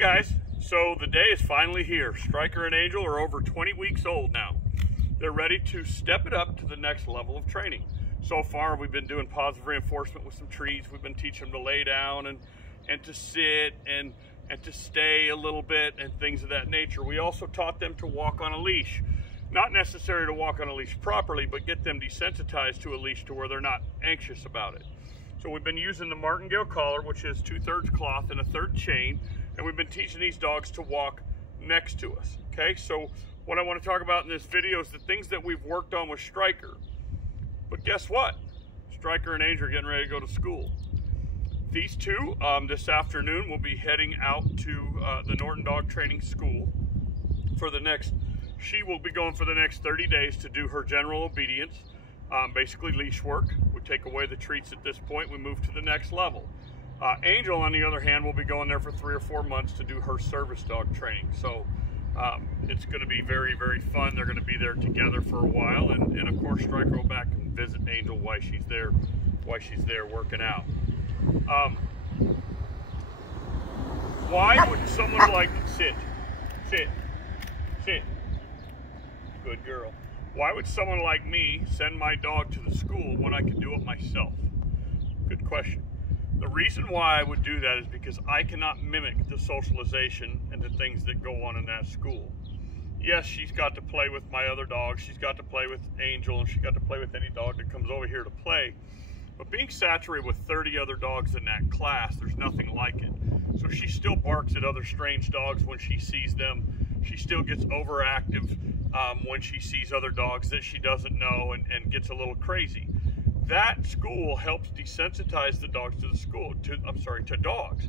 guys, so the day is finally here. Stryker and Angel are over 20 weeks old now. They're ready to step it up to the next level of training. So far we've been doing positive reinforcement with some treats. We've been teaching them to lay down and to sit and to stay a little bit and things of that nature. We also taught them to walk on a leash. Not necessary to walk on a leash properly, but get them desensitized to a leash to where they're not anxious about it. So we've been using the martingale collar, which is 2/3 cloth and 1/3 chain, and we've been teaching these dogs to walk next to us, okay? So what I want to talk about in this video is the things that we've worked on with Stryker. But guess what? Stryker and Angel are getting ready to go to school. These two, this afternoon, will be heading out to the Norton Dog Training School for the next, she will be going for the next 30 days to do her general obedience, basically leash work. We take away the treats at this point, we move to the next level. Angel, on the other hand, will be going there for 3 or 4 months to do her service dog training. So it's going to be very, very fun. They're going to be there together for a while, and of course Stryker will back and visit Angel while she's there working out. Why would someone like sit? Good girl. Why would someone like me send my dog to the school when I can do it myself? Good question. The reason why I would do that is because I cannot mimic the socialization and the things that go on in that school. Yes, she's got to play with my other dogs, she's got to play with Angel, and she's got to play with any dog that comes over here to play. But being saturated with 30 other dogs in that class, there's nothing like it. So she still barks at other strange dogs when she sees them. She still gets overactive when she sees other dogs that she doesn't know and gets a little crazy. That school helps desensitize the dogs to dogs.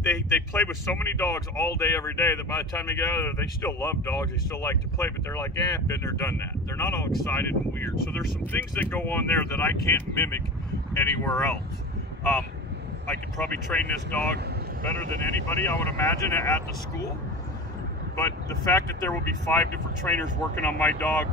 They play with so many dogs all day, every day, that by the time they get out of there, they still love dogs, they still like to play, but they're like, been there, done that. They're not all excited and weird. So there's some things that go on there that I can't mimic anywhere else. I could probably train this dog better than anybody, I would imagine, at the school. But the fact that there will be 5 different trainers working on my dog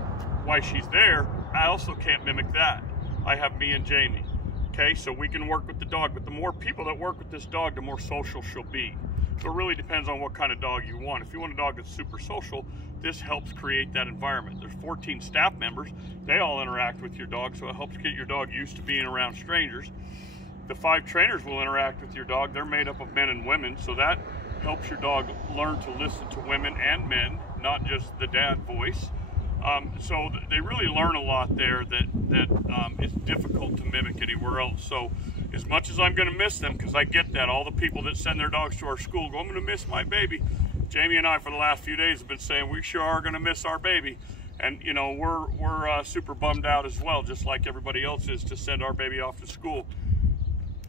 while she's there, I also can't mimic that. I have me and Jamie. Okay, so we can work with the dog, but the more people that work with this dog, the more social she'll be. So it really depends on what kind of dog you want. If you want a dog that's super social, this helps create that environment. There's 14 staff members. They all interact with your dog, so it helps get your dog used to being around strangers. The 5 trainers will interact with your dog. They're made up of men and women, so that helps your dog learn to listen to women and men, not just the dad voice. So they really learn a lot there that is difficult to mimic anywhere else. So as much as I'm going to miss them, because I get that, all the people that send their dogs to our school go, I'm going to miss my baby. Jamie and I for the last few days have been saying we sure are going to miss our baby. And you know, we're super bummed out as well, just like everybody else is, to send our baby off to school.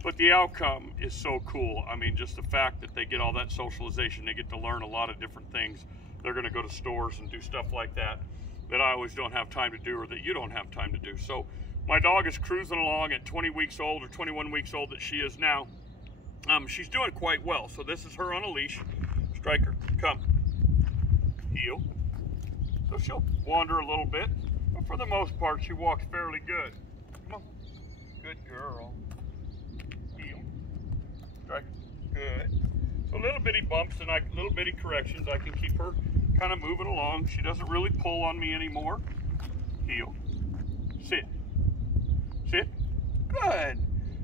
But the outcome is so cool. I mean, just the fact that they get all that socialization, they get to learn a lot of different things. They're going to go to stores and do stuff like that I always don't have time to do, or that you don't have time to do. So my dog is cruising along at 20 weeks old or 21 weeks old that she is now. She's doing quite well. So this is her on a leash. Stryker, come. Heel. So she'll wander a little bit, but for the most part, she walks fairly good. Come on. Good girl. Heel. Stryker. Good. So little bitty bumps and little bitty corrections. I can keep her kind of moving along. She doesn't really pull on me anymore. Heel. Sit. Sit. Good.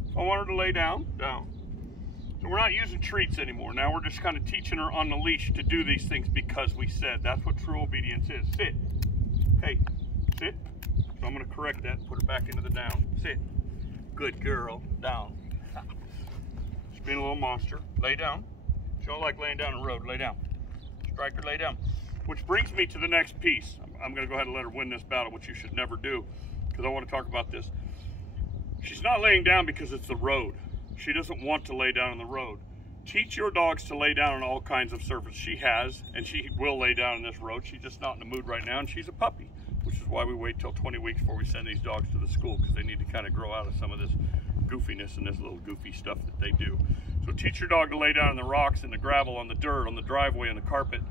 If I want her to lay down, down. So we're not using treats anymore. Now we're just kind of teaching her on the leash to do these things because we said. That's what true obedience is. Sit. Hey, sit. So I'm going to correct that and put her back into the down. Sit. Good girl. Down. She's being a little monster. Lay down. She don't like laying down the road. Lay down. Stryker, lay down. Which brings me to the next piece. I'm going to go ahead and let her win this battle, which you should never do, because I want to talk about this. She's not laying down because it's the road. She doesn't want to lay down on the road. Teach your dogs to lay down on all kinds of surfaces. She has, and she will lay down on this road. She's just not in the mood right now, and she's a puppy, which is why we wait till 20 weeks before we send these dogs to the school, because they need to kind of grow out of some of this goofiness and this little goofy stuff that they do. So teach your dog to lay down on the rocks, in the gravel, on the dirt, on the driveway, on the carpet,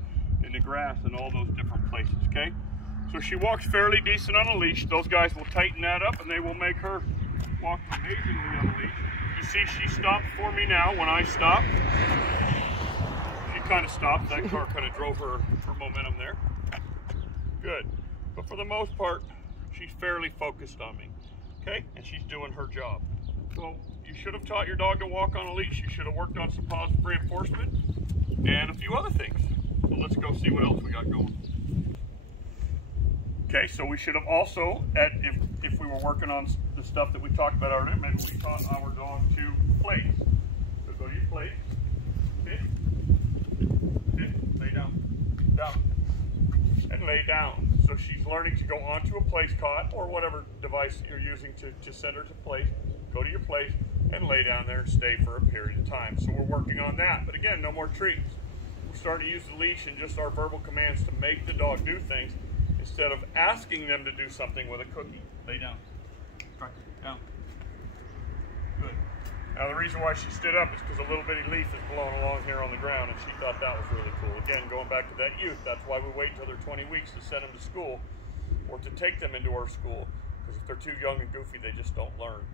in the grass, and all those different places, okay? So she walks fairly decent on a leash. Those guys will tighten that up, and they will make her walk amazingly on a leash. You see she stopped for me now when I stopped. kind of stopped. That car kind of drove her momentum there. Good. But for the most part, she's fairly focused on me. Okay? And she's doing her job. So you should have taught your dog to walk on a leash. You should have worked on some positive reinforcement and a few other things. So let's go see what else we got going. Okay, so we should have also, if we were working on the stuff that we talked about earlier, maybe we taught our dog to place. So go to your place, sit, lay down, and lay down. So she's learning to go onto a place cot or whatever device you're using to send her to place. Go to your place and lay down there and stay for a period of time. So we're working on that. But again, no more treats. We're starting to use the leash and just our verbal commands to make the dog do things instead of asking them to do something with a cookie. Lay down. Stryker, down. Good. Now the reason why she stood up is because a little bitty leaf is blowing along here on the ground and she thought that was really cool. Again, going back to that youth, that's why we wait until they're 20 weeks to send them to school or to take them into our school. Because if they're too young and goofy, they just don't learn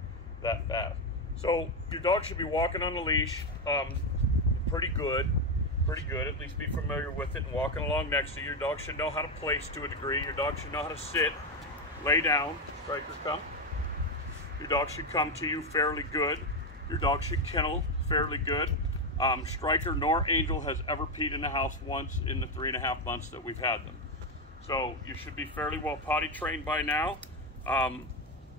that fast. So your dog should be walking on the leash pretty good, at least be familiar with it and walking along next to you. Your dog should know how to place to a degree. Your dog should know how to sit, lay down. Stryker, come. Your dog should come to you fairly good. Your dog should kennel fairly good. Stryker nor Angel has ever peed in the house once in the 3.5 months that we've had them. So you should be fairly well potty trained by now.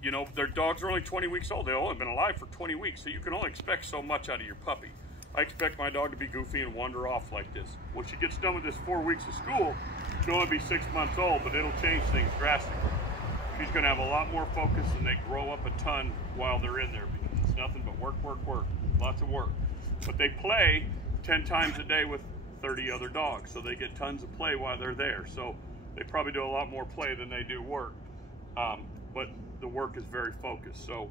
You know, their dogs are only 20 weeks old. They've only been alive for 20 weeks, so you can only expect so much out of your puppy. I expect my dog to be goofy and wander off like this. When she gets done with this 4 weeks of school, she'll only be 6 months old, but it'll change things drastically. She's gonna have a lot more focus and they grow up a ton while they're in there because it's nothing but work, work, work, lots of work. But they play 10 times a day with 30 other dogs, so they get tons of play while they're there. So they probably do a lot more play than they do work. But the work is very focused. So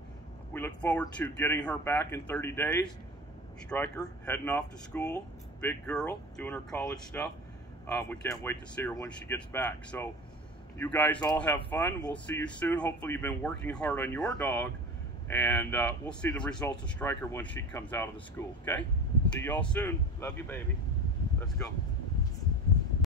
we look forward to getting her back in 30 days. Stryker heading off to school, big girl, doing her college stuff. We can't wait to see her when she gets back. So you guys all have fun. We'll see you soon. Hopefully you've been working hard on your dog, and we'll see the results of Stryker when she comes out of the school, okay? See y'all soon. Love you, baby. Let's go.